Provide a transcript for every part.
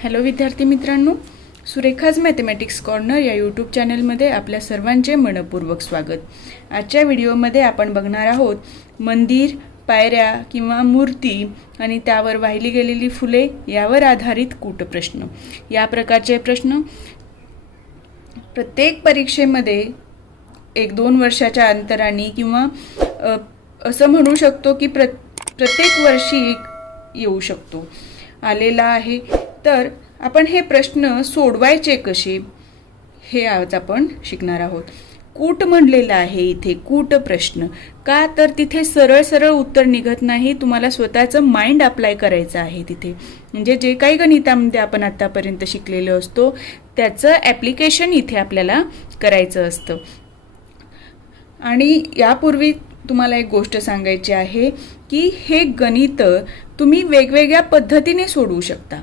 Hello विद्यार्थी मित्रांनो, Surekha's mathematics corner या यूट्यूब चॅनलमध्ये आपल्या सर्वांचे मनपूर्वक स्वागत. आजच्या व्हिडिओमध्ये आपण बघणार आहोत मंदिर, पायऱ्या किंवा मूर्ती आणि त्यावर वाहिली गेलेली फुले यावर आधारित कूटप्रश्न. या प्रकारचे प्रश्न प्रत्येक परीक्षेमध्ये 1-2 वर्षाच्या अंतराने किंवा असं म्हणू शकतो की प्रत्येक वर्षी येऊ शकतो आलेला आहे. तर आपण हे प्रश्न सोडवायचे कसे हे आज आपण शिकणार आहोत. कूट म्हणलेला आहे इथे, कूट प्रश्न का, तर तिथे सरळ सरळ उत्तर निघत नाही. तुम्हाला स्वतःचं माइंड अप्लाय करायचं आहे तिथे. म्हणजे जे काही गणितामध्ये आपण आतापर्यंत शिकलेलं असतो त्याचं ॲप्लिकेशन इथे आपल्याला करायचं असतं. आणि यापूर्वी तुम्हाला एक गोष्ट सांगायची आहे की हे गणित तुम्ही वेगवेगळ्या पद्धतीने सोडवू शकता.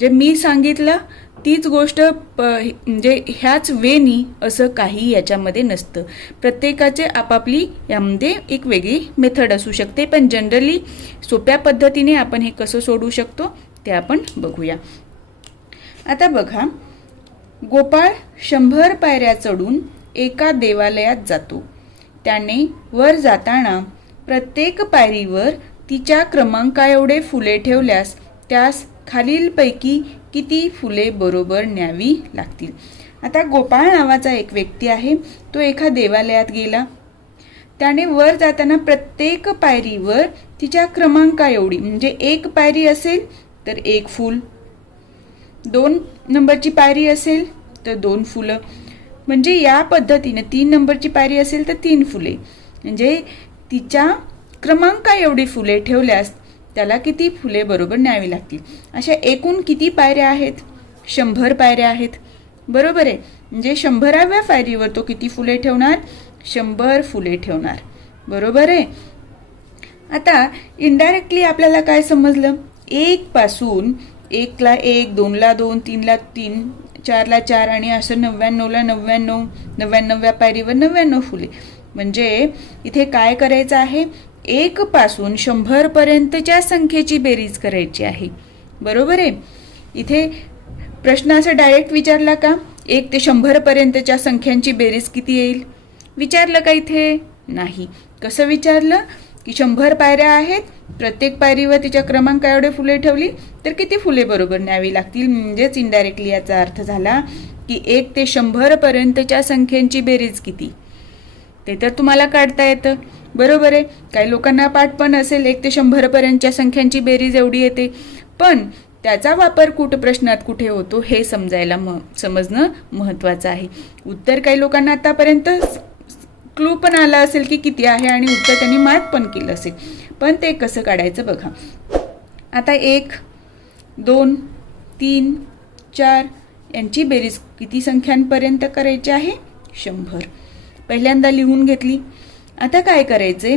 जे मी सांगितलं तीच गोष्ट म्हणजे ह्याच वेनी असं काही याच्यामध्ये नसतं. प्रत्येकाचे आपापली यामध्ये एक वेगळी मेथड असू शकते, पण जनरली सोप्या पद्धतीने आपण हे कसं सोडवू शकतो ते आपण बघूया. आता बघा, गोपाळ 100 पायऱ्या चढून एका देवालयात जातो. त्याने वर जाताना प्रत्येक पायरीवर तिच्या क्रमांकाएवढे फुले ठेवल्यास त्यास खालीलपैकी किती फुले बरोबर न्यावी लागतील. आता गोपाळ नावाचा एक व्यक्ती आहे, तो एका देवालयात गेला. त्याने वर जाताना प्रत्येक पायरीवर तिच्या क्रमांकाएवढी, म्हणजे 1 पायरी असेल तर 1 फूल, 2 नंबरची पायरी असेल तर 2 फुलं, म्हणजे या पद्धतीने 3 नंबरची पायरी असेल तर 3 फुले, म्हणजे तिच्या क्रमांका एवढी फुले ठेवल्यास त्याला किती फुले बरोबर न्यावी लागतील. अशा एकूण किती पायऱ्या आहेत? 100 पायऱ्या आहेत, बरोबर आहे. म्हणजे 100व्या पायरीवर तो किती फुले ठेवणार? 100 फुले ठेवणार, बरोबर आहे. आता इनडायरेक्टली आपल्याला काय समजलं? 1 पासून 1 ला 1, 2 ला 2, 3 ला 3, 4 ला 4 आणि असं 99 ला 99, 99व्या पायरीवर 99 फुले. म्हणजे इथे काय करायचं आहे? 1 पासून 100 पर्यंतच्या संख्येची बेरीज करायची आहे, बरोबर आहे. इथे प्रश्न असा डायरेक्ट विचारला का 1 ते 100 पर्यंतच्या संख्यांची बेरीज किती येईल? विचारलं का इथे? नाही. कसं विचारलं की 100 पायऱ्या आहेत, प्रत्येक पायरीवर तिच्या क्रमांका एवढे फुले ठेवली तर किती फुले बरोबर न्यावी लागतील. म्हणजेच इनडायरेक्टली याचा अर्थ झाला की 1 ते 100 पर्यंतच्या संख्यांची बेरीज किती ते तर तुम्हाला काढता येतं, बरोबर आहे. काही लोकांना पाठ पण असेल 1 ते 100 पर्यंतच्या संख्यांची बेरीज एवढी येते, पण त्याचा वापर कूटप्रश्नात कुठे होतो हे समजणं महत्त्वाचं आहे. उत्तर काही लोकांना आतापर्यंत क्लू पण आला असेल की किती आहे आणि उत्तर त्यांनी मार्क पण केलं असेल, पण ते कसं काढायचं बघा. आता 1, 2, 3, 4 यांची बेरीज किती संख्यांपर्यंत करायची आहे? 100. पहिल्यांदा लिहून घेतली. आता काय करायचे?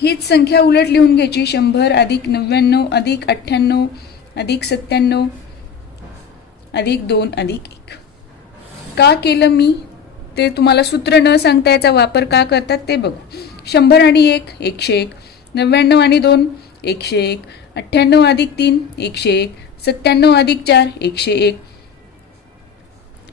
हीच संख्या उलट लिहून घ्यायची. 100 अधिक 99 अधिक 98 अधिक 97 अधिक 2 अधिक 1. का केलं मी ते तुम्हाला सूत्र न सांगता याचा वापर का करतात ते बघू. 100 आणि 1 101, 99 आणि 2 101, 98 अधिक 3 101, 97 अधिक 4 101,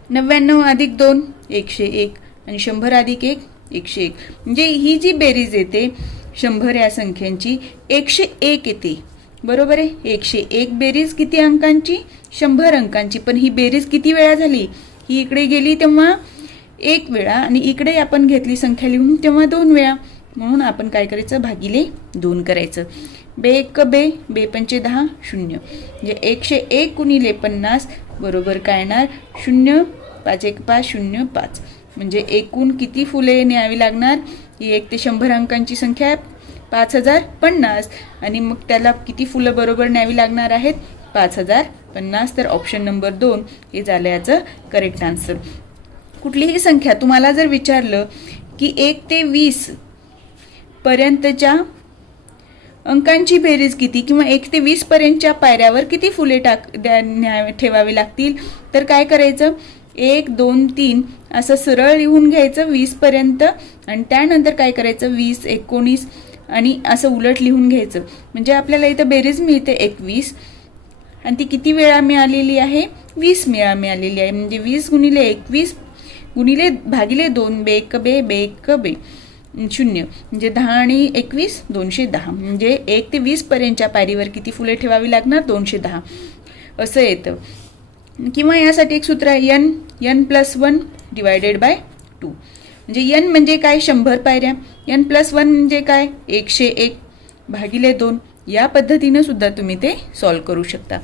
99 अधिक 2 101 आणि 100 अधिक 1 101. म्हणजे ही जी बेरीज येते 100 या संख्यांची 101 येते, बरोबर आहे. 101 बेरीज किती अंकांची? 100 अंकांची. पण ही बेरीज किती वेळा झाली? ही इकडे गेली तेव्हा 1 वेळा आणि इकडे आपण घेतली संख्या लिहून तेव्हा 2 वेळा. म्हणून आपण काय करायचं? भागिले 2 करायचं. बे 1 बे, बे 5 10 0. म्हणजे 101 गुणिले 50 बरोबर काय येणार? 0 5 1 5 0 5. म्हणजे एकूण किती फुले न्यावी लागणार? ही 1 ते 100 अंकांची संख्या आहे 5050, आणि मग त्याला किती फुलं बरोबर न्यावी लागणार आहेत? 5050. तर ऑप्शन नंबर 2 हे झालं याचं करेक्ट आन्सर. कुठलीही संख्या तुम्हाला जर विचारलं की 1 ते 20 पर्यंतच्या अंकांची बेरीज किती, किंवा 1 ते 20 पर्यंतच्या पायऱ्यावर किती फुले ठेवावी लागतील, तर काय करायचं? 1 2 3 असं सरळ लिहून घ्यायचं 20 पर्यंत, आणि त्यानंतर काय करायचं? 20 19 आणि असं उलट लिहून घ्यायचं. म्हणजे आपल्याला इथं बेरीज मिळते 21 आणि ती किती वेळा मिळालेली आहे? 20 वेळा मिळालेली आहे. म्हणजे 20 गुणिले 21 गुणिले भागिले 2 बेक बे बेक बे 0 म्हणजे 10 आणि 21 210. म्हणजे 1 ते 20 पर्यंतच्या पायरीवर किती फुले ठेवावी लागणार? 210 असं येतं. किंवा यासाठी एक सूत्र आहे n+1 डिवायडेड बाय 2. म्हणजे n म्हणजे काय? 100 पायऱ्या. n+1 म्हणजे काय? 101 भागिले 2. या पद्धतीनं सुद्धा तुम्ही ते सॉल्व करू शकता.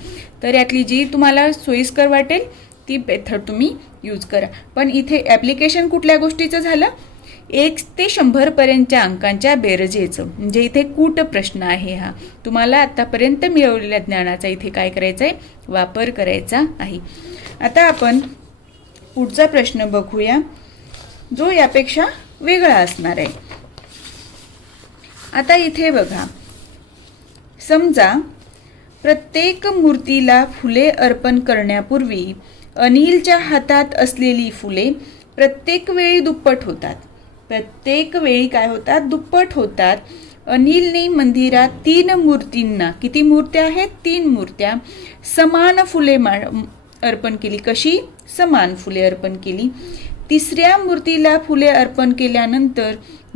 तर यातली जी तुम्हाला सोयीस्कर वाटेल ती मेथड तुम्ही यूज करा. पण इथे ॲप्लिकेशन कुठल्या गोष्टीचं झालं? 1 ते 100 पर्यंतच्या अंकांच्या बेरजेचं. म्हणजे इथे कूट प्रश्न आहे हा. तुम्हाला आतापर्यंत मिळवलेल्या ज्ञानाचा इथे काय करायचा आहे? वापर करायचा आहे. आता आपण पुढचा प्रश्न बघूया जो यापेक्षा वेगळा असणार आहे. आता इथे बघा, समजा प्रत्येक मूर्तीला फुले अर्पण करण्यापूर्वी अनिलच्या हातात असलेली फुले प्रत्येक वेळी दुप्पट होतात. प्रत्येक वेळी काय होतात? दुप्पट होतात. अनिलने मंदिरात 3 मूर्तींना, किती मूर्त्या आहेत? 3 मूर्त्या, समान फुले अर्पण केली. कशी? समान फुले अर्पण केली. तिसऱ्या मूर्तीला फुले अर्पण केल्यानंतर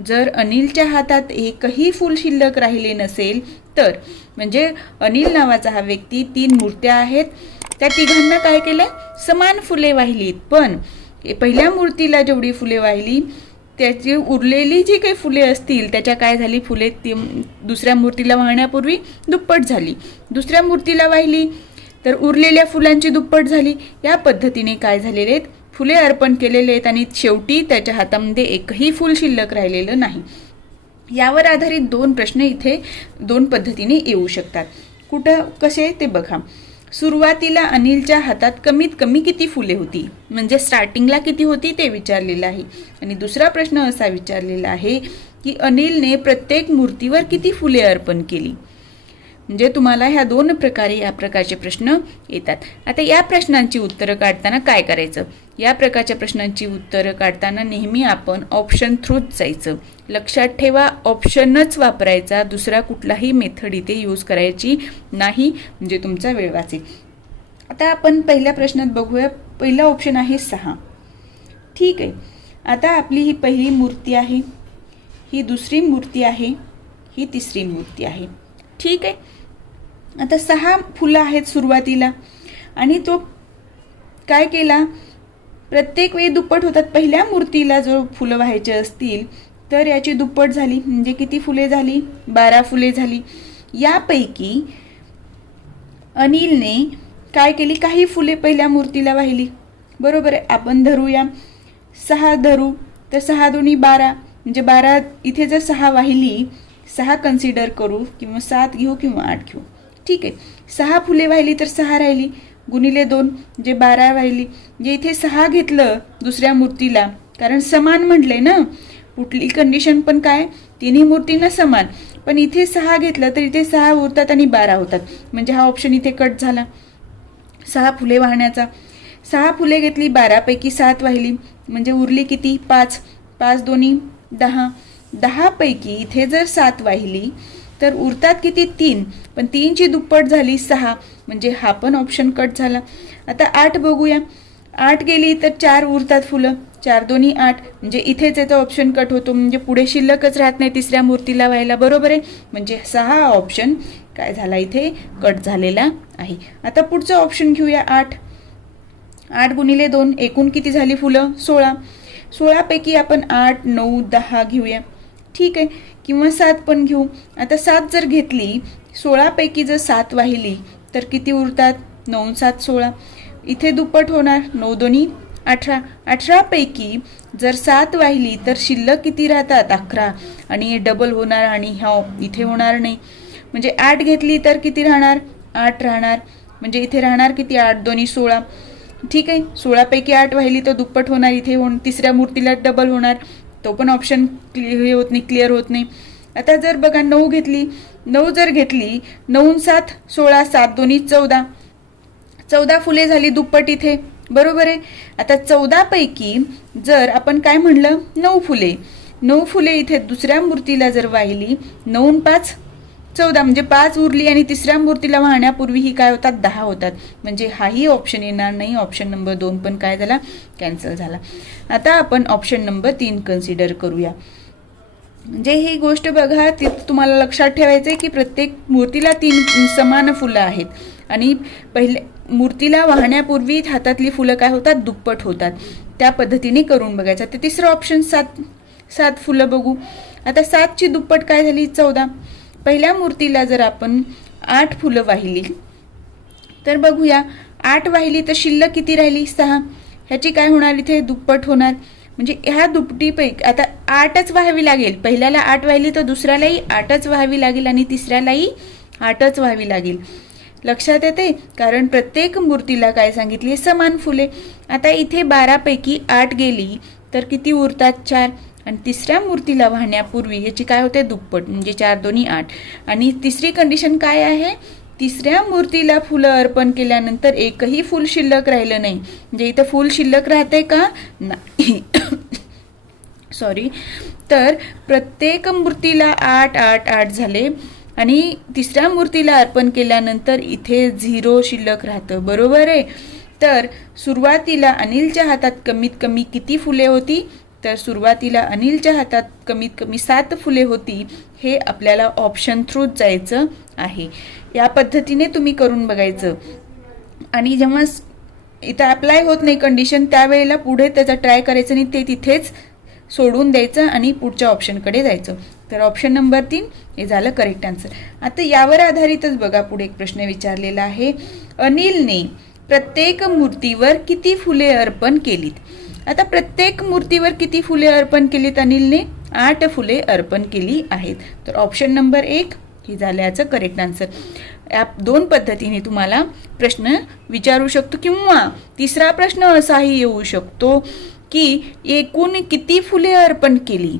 जर अनिलच्या हातात एकही फूल शिल्लक राहिले नसेल तर, म्हणजे अनिल नावाचा हा व्यक्ती 3 मूर्त्या आहेत, त्या तिघांना काय केलं? समान फुले वाहिलीत. पण पहिल्या मूर्तीला जेवढी फुले वाहिली त्याची उरलेली जी काही फुले असतील त्याच्या काय झाली? फुले ती दुसऱ्या मूर्तीला वाहण्यापूर्वी दुप्पट झाली. दुसऱ्या मूर्तीला वाहिली तर उरलेल्या फुलांची दुप्पट झाली. या पद्धतीने काय झालेले आहेत? फुले अर्पण केलेले आहेत आणि शेवटी त्याच्या हातामध्ये एकही फूल शिल्लक राहिलेलं नाही. यावर आधारित 2 प्रश्न इथे 2 पद्धतीने येऊ शकतात. कुठं कसे ते बघा. सुरुवातीला अनिलच्या हातात कमीत कमी किती फुले होती? म्हणजे स्टार्टिंगला किती होती ते विचारलेलं आहे. आणि दुसरा प्रश्न असा विचारलेला आहे की अनिलने प्रत्येक मूर्तीवर किती फुले अर्पण केली? म्हणजे तुम्हाला ह्या 2 प्रकारे या प्रकारचे प्रश्न येतात. आता या प्रश्नांची उत्तरं काढताना काय करायचं? या प्रकारच्या प्रश्नांची उत्तरं काढताना नेहमी आपण ऑप्शन थ्रूच जायचं. लक्षात ठेवा, ऑप्शनच वापरायचा, दुसरा कुठलाही मेथड इथे यूज करायची नाही, म्हणजे तुमचा वेळ वाचेल. आता आपण पहिल्या प्रश्नात बघूया. पहिला ऑप्शन आहे 6. ठीक आहे. आता आपली ही पहिली मूर्ती आहे, ही दुसरी मूर्ती आहे, ही तिसरी मूर्ती आहे. ठीक आहे. आता 6 फुलं आहेत सुरुवातीला आणि तो काय केला? प्रत्येक वेळी दुप्पट होतात. पहिल्या मूर्तीला जर फुलं व्हायचे असतील तर याची दुप्पट झाली. म्हणजे किती फुले झाली? 12 फुले झाली. यापैकी अनिलने काय केली? काही फुले पहिल्या मूर्तीला वाहिली. बरोबर आहे. आपण धरूया 6 धरू तर 6 दोन्ही 12, म्हणजे 12 इथे जर 6 वाहिली, 6 कन्सिडर करू किंवा 7 घेऊ किंवा 8 घेऊ. ठीक आहे. 6 फुले वाहिली तर 6 राहिली गुणिले 2 म्हणजे 12 वाहिली. म्हणजे इथे 6 घेतलं दुसऱ्या मूर्तीला, कारण समान म्हटलंय ना. कुठली कंडिशन पण काय? तिन्ही मूर्तींना समान. पण इथे 6 घेतलं तर इथे 6 उरतात आणि 12 होतात. म्हणजे हा ऑप्शन इथे कट झाला 6 फुले वाहण्याचा. 6 फुले घेतली, 12 पैकी 7 वाहिली, म्हणजे उरली किती? 5. 5 दोन्ही 10. 10 पैकी इथे जर 7 वाहिली तर उरतात किती? 3. पण 3ची दुप्पट झाली 6, म्हणजे हा पण ऑप्शन कट झाला. आता 8 बघूया. 8 गेली तर 4 उरतात फुलं, 4 दोन्ही 8, म्हणजे इथेच याचा ऑप्शन कट होतो. म्हणजे पुढे शिल्लकच राहत नाही तिसऱ्या मूर्तीला व्हायला. बरोबर आहे. म्हणजे 6 ऑप्शन काय झाला? इथे कट झालेला आहे. आता पुढचं ऑप्शन घेऊया 8. 8 गुणिले 2 एकूण किती झाली फुलं? 16. 16 पैकी आपण 8, 9, 10 घेऊया. ठीक आहे. किंवा 7 पण घेऊ. आता 7 जर घेतली, 16 पैकी जर 7 वाहिली तर किती उरतात? 9 7 16. इथे दुप्पट होणार. 9 दोन्ही 18. 18 पैकी जर 7 वाहिली तर शिल्लक किती राहतात? 11. आणि डबल होणार आणि ह्या इथे होणार नाही. म्हणजे 8 घेतली तर किती राहणार? 8 राहणार. म्हणजे इथे राहणार किती? 8 दोन्ही 16. ठीक आहे. 16 पैकी 8 वाहिली तर दुप्पट होणार. इथे तिसऱ्या मूर्तीला डबल होणार. तो पण ऑप्शन क्लिअर होत नाही. आता जर बघा 9 घेतली. 9 जर घेतली, 9 7 16, 7 दोन्ही 14. 14 फुले झाली दुप्पट इथे. बरोबर आहे. आता 14 पैकी जर आपण काय म्हणलं? 9 फुले. 9 फुले इथे दुसऱ्या मूर्तीला जर वाहिली, 9 5 14 म्हणजे 5 उरली आणि तिसऱ्या मूर्तीला वाहण्यापूर्वी ही काय होतात 10 होतात. म्हणजे हाही ऑप्शन येणार नाही. ऑप्शन नंबर 2 पण काय झाला कॅन्सल झाला. आता आपण ऑप्शन नंबर 3 कन्सिडर करूया. म्हणजे ही गोष्ट बघा ती तुम्हाला लक्षात ठेवायचं आहे की प्रत्येक मूर्तीला 3 समान फुलं आहेत आणि पहिले मूर्तीला वाहण्यापूर्वी हातातली फुलं काय होतात दुप्पट होतात. त्या पद्धतीने करून बघायचं. तर तिसरं ऑप्शन 7 फुलं बघू. आता 7ची दुप्पट काय झाली 14. पहिल्या मूर्तीला जर आपण 8 फुलं वाहिली तर बघूया 8 वाहिली तर शिल्लक किती राहिली 6. ह्याची काय होणार इथे दुप्पट होणार. म्हणजे ह्या दुपटीपैकी आता 8च व्हावी लागेल. पहिल्याला 8 वाहिली तर दुसऱ्यालाही 8च व्हावी लागेल आणि तिसऱ्यालाही 8च व्हावी लागेल. लक्षात येते कारण प्रत्येक मूर्तीला काय सांगितली समान फुले. आता इथे 12 पैकी 8 गेली तर किती उरतात 4 आणि तिसऱ्या मूर्तीला वाहण्यापूर्वी याची काय होते दुप्पट म्हणजे 4 दोन्ही 8. आणि तिसरी कंडिशन काय आहे तिसऱ्या मूर्तीला फुलं अर्पण केल्यानंतर एकही फूल शिल्लक राहिलं नाही. म्हणजे इथं फूल शिल्लक राहते का नाही सॉरी. तर प्रत्येक मूर्तीला 8 8 8 झाले आणि तिसऱ्या मूर्तीला अर्पण केल्यानंतर इथे 0 शिल्लक राहतं. बरोबर आहे. तर सुरुवातीला अनिलच्या हातात कमीत कमी किती फुले होती तर सुरुवातीला अनिलच्या हातात कमीत कमी 7 फुले होती. हे आपल्याला ऑप्शन थ्रूच जायचं आहे. या पद्धतीने तुम्ही करून बघायचं आणि जेव्हा इथं अप्लाय होत नाही कंडिशन त्यावेळेला पुढे त्याचा ट्राय करायचं आणि ते तिथेच सोडून द्यायचं आणि पुढच्या ऑप्शनकडे जायचं. तर ऑप्शन नंबर 3 हे झालं करेक्ट आन्सर. आता यावर आधारितच बघा पुढे एक प्रश्न विचारलेला आहे. अनिलने प्रत्येक मूर्तीवर किती फुले अर्पण केलीत. आता प्रत्येक मूर्तीवर किती फुले अर्पण केलीत अनिलने 8 फुले अर्पण केली आहेत. तर ऑप्शन नंबर 1 हे झालं याचं करेक्ट आन्सर. या 2 पद्धतीने तुम्हाला प्रश्न विचारू शकतो किंवा तिसरा प्रश्न असाही येऊ शकतो की एकूण किती फुले अर्पण केली.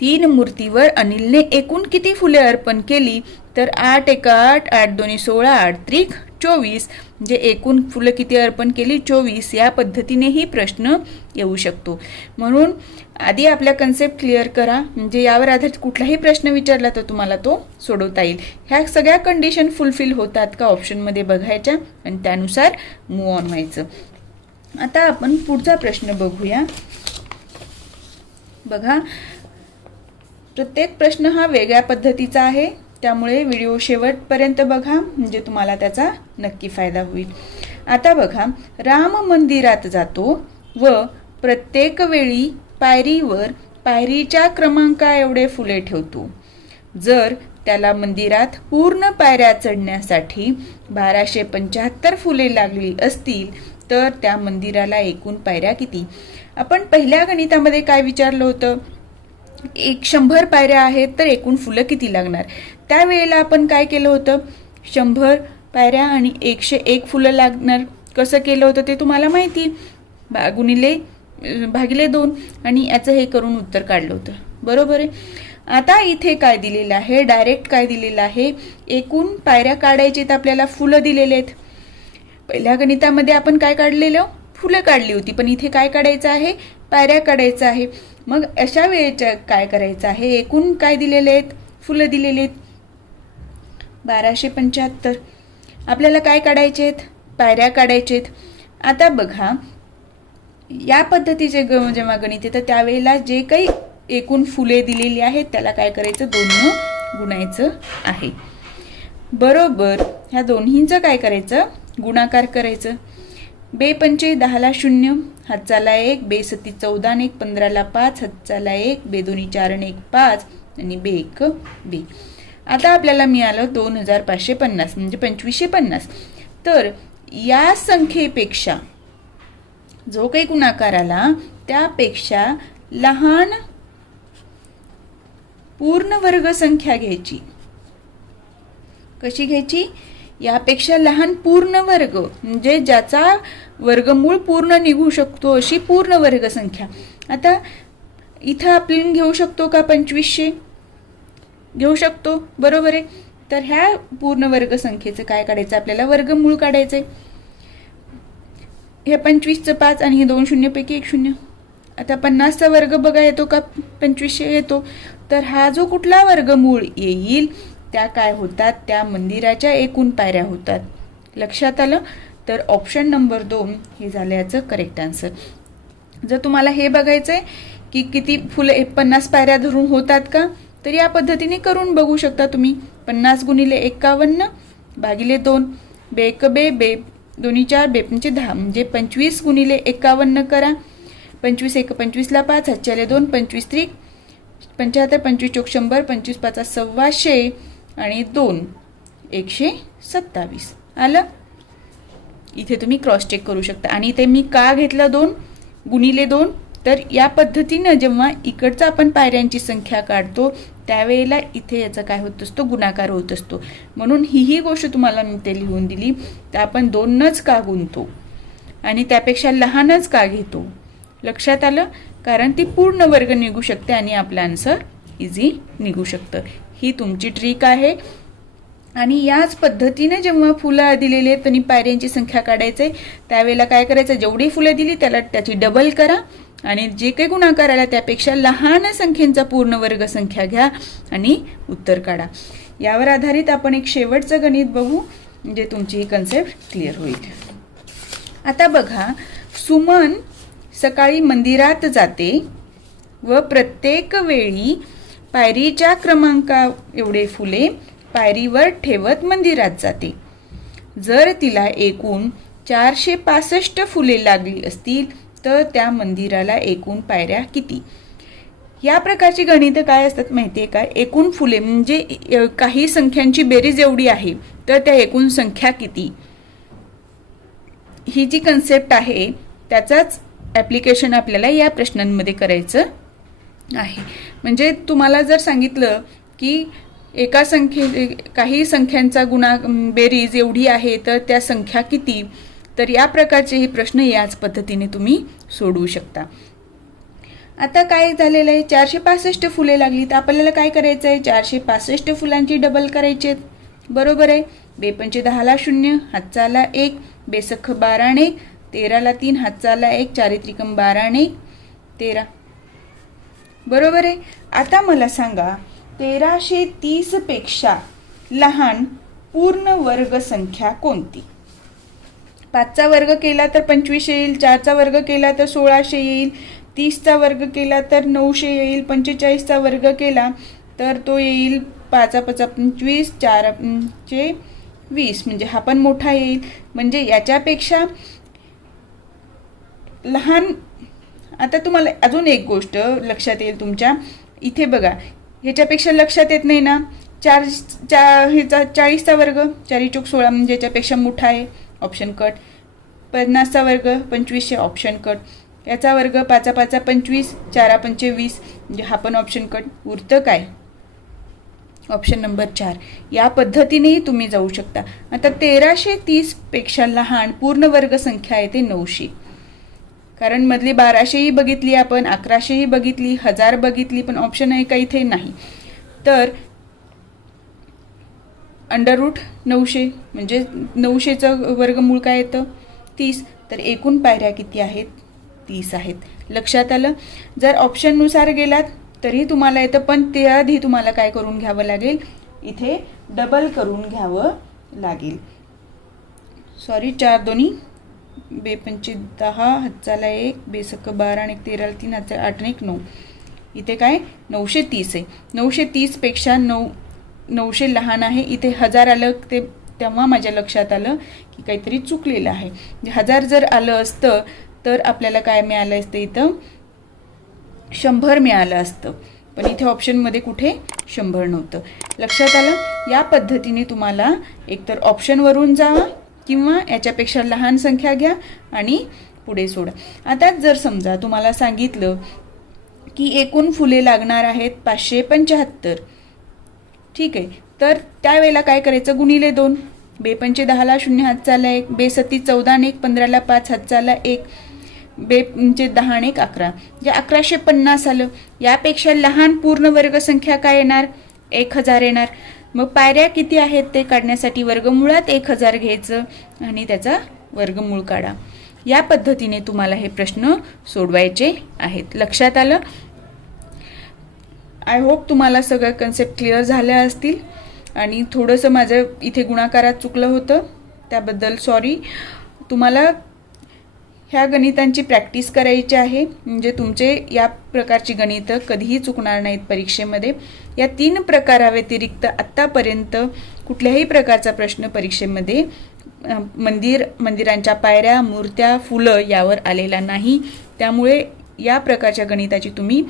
3 मूर्तीवर अनिलने एकूण किती फुले अर्पण केली तर 8 1 8 8 2 16 8 3 24 म्हणजे एकूण फुलं किती अर्पण केली 24. या पद्धतीनेही प्रश्न येऊ शकतो. म्हणून आधी आपल्या कन्सेप्ट क्लिअर करा म्हणजे यावर आधारित कुठलाही प्रश्न विचारला तर तुम्हाला तो सोडवता येईल. ह्या सगळ्या कंडिशन फुलफिल होतात का ऑप्शनमध्ये बघायच्या आणि त्यानुसार मूव ऑन व्हायचं. आता आपण पुढचा प्रश्न बघूया. बघा प्रत्येक प्रश्न हा वेगळ्या पद्धतीचा आहे त्यामुळे व्हिडिओ शेवटपर्यंत बघा म्हणजे तुम्हाला त्याचा नक्की फायदा होईल. आता बघा राम मंदिरात जातो व प्रत्येक वेळी पायरीवर पायरीच्या क्रमांका एवढे फुले ठेवतो. जर त्याला मंदिरात पूर्ण पायऱ्या चढण्यासाठी 1275 फुले लागली असतील तर त्या मंदिराला एकूण पायऱ्या किती. आपण पहिल्या गणितामध्ये काय विचारलं होतं 100 पायऱ्या आहेत तर एकूण फुलं किती लागणार. त्यावेळेला आपण काय केलं होतं 100 पायऱ्या आणि 101 फुलं लागणार. कसं केलं होतं ते तुम्हाला माहिती भागिले 2 आणि याचं हे करून उत्तर काढलं होतं. बरोबर आहे. आता इथे काय दिलेलं आहे डायरेक्ट काय दिलेलं आहे एकूण पायऱ्या काढायचे तर आपल्याला फुलं दिलेले आहेत. पहिल्या गणितामध्ये आपण काय काढलेलं फुलं काढली होती पण इथे काय काढायचं आहे पायऱ्या काढायचं आहे. मग अशा वेळेच्या काय करायचं आहे एकूण काय दिलेले आहेत फुलं दिलेले आहेत 1275. आपल्याला काय काढायचे आहेत पायऱ्या काढायचे आहेत. आता बघा या पद्धतीचे जेव्हा गणित येतं त्यावेळेला जे काही एकूण फुले दिलेली आहेत त्याला काय करायचं 2 गुणायचं आहे. बरोबर ह्या दोन्हींचं काय करायचं गुणाकार करायचं. 2 पंचे 10ला 0 हातचाला 1 2 सत्ती 14 आणि 1 15ला 5 हातचाला 1 2 दोन्ही 4 आणि 1 5 आणि 2 1 2. आता आपल्याला मिळालं 2550 म्हणजे 2550. तर या संख्येपेक्षा जो काही गुणाकार आला त्यापेक्षा लहान पूर्ण वर्ग संख्या घ्यायची. कशी घ्यायची यापेक्षा लहान पूर्ण वर्ग म्हणजे ज्याचा वर्गमूळ पूर्ण निघू शकतो अशी पूर्ण वर्ग संख्या. आता इथं आपण घेऊ शकतो का 2500 घेऊ शकतो. बरोबर आहे. तर ह्या पूर्ण वर्ग संख्येचं काय काढायचं आपल्याला वर्गमूळ काढायचंय. हे 25चं 5 आणि हे 2 शून्यपैकी 1 शून्य. आता 50चा वर्ग बघा येतो का 2500 येतो. तर हा जो कुठला वर्गमूळ येईल त्या काय होतात, त्या मंदिराच्या एकूण पायऱ्या होतात. लक्षात आलं? तर ऑप्शन नंबर 2 हे झालं याचं करेक्ट आन्सर. जर तुम्हाला हे बघायचं आहे की किती फुले 50 पायऱ्या धरून होतात का, तर या पद्धतीने करून बघू शकता तुम्ही. 50 गुणिले 51 भागिले 2, बे 1 बे, बे 2 4, बे 5 10, म्हणजे 25 गुणिले 51 करा. 25 1 25 ला 5, हातच्याले 2, 25 3 75, 25 चौक 100, 25 5 125 आणि 2 127. आलं? इथे तुम्ही क्रॉस चेक करू शकता. आणि इथे मी का घेतलं 2 गुणिले 2, तर या पद्धतीनं जेव्हा इकडचा आपण पायऱ्यांची संख्या काढतो त्यावेळेला इथे याचा काय होत असतो, गुणाकार होत असतो. म्हणून ही गोष्ट तुम्हाला मी ते लिहून दिली. तर आपण 2नच का गुणतो आणि त्यापेक्षा लहानच का घेतो. लक्षात आलं? कारण ती पूर्ण वर्ग निघू शकते आणि आपलं आन्सर इझी निघू शकतं. ही तुमची ट्रिक आहे. आणि याच पद्धतीने जेव्हा फुलं दिलेली आहेत आणि पायऱ्यांची संख्या काढायची त्यावेळेला काय करायचं, जेवढी फुलं दिली त्याची डबल करा आणि जे काही गुणाकार आला त्यापेक्षा लहान संख्येचा पूर्ण वर्ग संख्या घ्या आणि उत्तर काढा. यावर आधारित आपण एक शेवटचं गणित बघू, म्हणजे तुमची ही कन्सेप्ट क्लिअर होईल. आता बघा, सुमन सकाळी मंदिरात जाते व प्रत्येक वेळी पायरीच्या क्रमांका एवढे फुले पायरीवर ठेवत मंदिरात जाते. जर तिला एकूण 465 फुले लागली असतील तर त्या मंदिराला एकूण पायऱ्या किती. या प्रकारची गणितं काय असतात माहिती आहे का, एकूण फुले म्हणजे काही संख्यांची बेरीज एवढी आहे तर त्या एकूण संख्या किती, ही जी कन्सेप्ट आहे त्याचाच ॲप्लिकेशन आपल्याला या प्रश्नांमध्ये करायचं आहे. म्हणजे तुम्हाला जर सांगितलं की एका काही संख्यांचा बेरीज एवढी आहे तर त्या संख्या किती, तर या प्रकारचे हे प्रश्न याच पद्धतीने तुम्ही सोडवू शकता. आता काय झालेलं आहे, 465 फुले लागली तर आपल्याला काय करायचं आहे, 465 फुलांची डबल करायची आहेत. बरोबर आहे. बे 5 10 ला 0, हातचा आला 1, बेसख 12 आणि 1, 13 ला 3, हातचा आला 1, 4 त्रिकम 12 आणि 13. बरोबर आहे. आता मला सांगा 1330 पेक्षा लहान पूर्ण वर्ग संख्या कोणती. 5चा वर्ग केला तर 25 येईल, 4चा वर्ग केला तर 1600 येईल, 30चा वर्ग केला तर 900 येईल, 45चा वर्ग केला तर तो येईल 5 5 25, 4 20, म्हणजे हा पण मोठा येईल. म्हणजे याच्यापेक्षा लहान. आता तुम्हाला अजून एक गोष्ट लक्षात येईल तुमच्या, इथे बघा ह्याच्यापेक्षा लक्षात येत नाही ना, 40चा वर्ग 4 चौक 16, म्हणजे याच्यापेक्षा मोठा आहे, ऑप्शन कट. 50चा वर्ग 2500, ऑप्शन कट. याचा वर्ग 5 5 25, 4 5 20, म्हणजे हा पण ऑप्शन कट. उरतं काय, ऑप्शन नंबर 4. या पद्धतीनेही तुम्ही जाऊ शकता. आता 1330 पेक्षा लहान पूर्ण वर्ग संख्या आहे ते 900, कारण मधली 1200ही बघितली आपण, 1100ही बघितली, 1000 बघितली, पण ऑप्शन आहे का इथे नाही. तर अंडररूट 900 म्हणजे 900चं वर्गमूळ काय येतं 30. तर एकूण पायऱ्या किती आहेत, 30 आहेत. लक्षात आलं. जर ऑप्शननुसार गेलात तरी तुम्हाला येतं, पण त्याआधी तुम्हाला काय करून घ्यावं लागेल, इथे डबल करून घ्यावं लागेल. सॉरी, 4 दोन्ही बे 5 10, हातचाला 1, बेसक 12 आणि 13 ला 3, हातचा 8 आणि 1 9. इथे काय 930 आहे. 930 पेक्षा 900 लहान आहे. इथे 1000 आलं ते तेव्हा माझ्या लक्षात आलं की काहीतरी चुकलेलं आहे. म्हणजे 1000 जर आलं असतं तर आपल्याला काय मिळालं असतं, इथं 100 मिळालं असतं, पण इथे ऑप्शनमध्ये कुठे 100 नव्हतं. लक्षात आलं. या पद्धतीने तुम्हाला एकतर ऑप्शनवरून जावा किंवा याच्यापेक्षा लहान संख्या घ्या आणि पुढे सोडा. आता जर समजा तुम्हाला सांगितलं की एकूण फुले लागणार आहेत 575, ठीक आहे, तर त्यावेळेला काय करायचं, गुणिले 2. बे 5 10 ला 0, हातचाला 1, बे 7 14 आणि 1, 15 ला 5, हातचाला 1, बे 10 आणि 1 11, म्हणजे 1150 आलं. यापेक्षा लहान पूर्ण वर्ग संख्या काय येणार, 1000 येणार. मग पायऱ्या किती आहेत ते काढण्यासाठी वर्गमुळात 1000 घ्यायचं आणि त्याचा वर्गमूळ काढा. या पद्धतीने तुम्हाला हे प्रश्न सोडवायचे आहेत. लक्षात आलं. आय होप तुम्हाला सगळं कन्सेप्ट क्लिअर झाल्या असतील. आणि थोडंसं माझं इथे गुणाकारात चुकलं होतं, त्याबद्दल सॉरी. तुम्हाला ह्या गणितांची प्रॅक्टिस करायची आहे, म्हणजे तुमचे या प्रकारची गणितं कधीही चुकणार नाहीत परीक्षेमध्ये. या 3 प्रकाराव्यतिरिक्त आत्तापर्यंत कुठल्याही प्रकारचा प्रश्न परीक्षेमध्ये मंदिरांच्या पायऱ्या, मूर्त्या, फुलं यावर आलेला नाही. त्यामुळे या प्रकारच्या गणिताची तुम्ही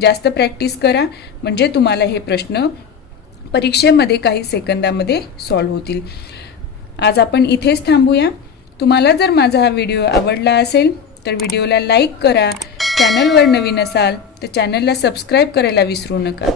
जास्त प्रॅक्टिस करा, म्हणजे तुम्हाला हे प्रश्न परीक्षेमध्ये काही सेकंदामध्ये सॉल्व्ह होतील. आज आपण इथेच थांबूया. तुम्हाला जर माझा हा व्हिडिओ आवडला असेल तर व्हिडिओला लाईक करा. चॅनलवर नवीन असाल तर चॅनलला सबस्क्राईब करायला विसरू नका.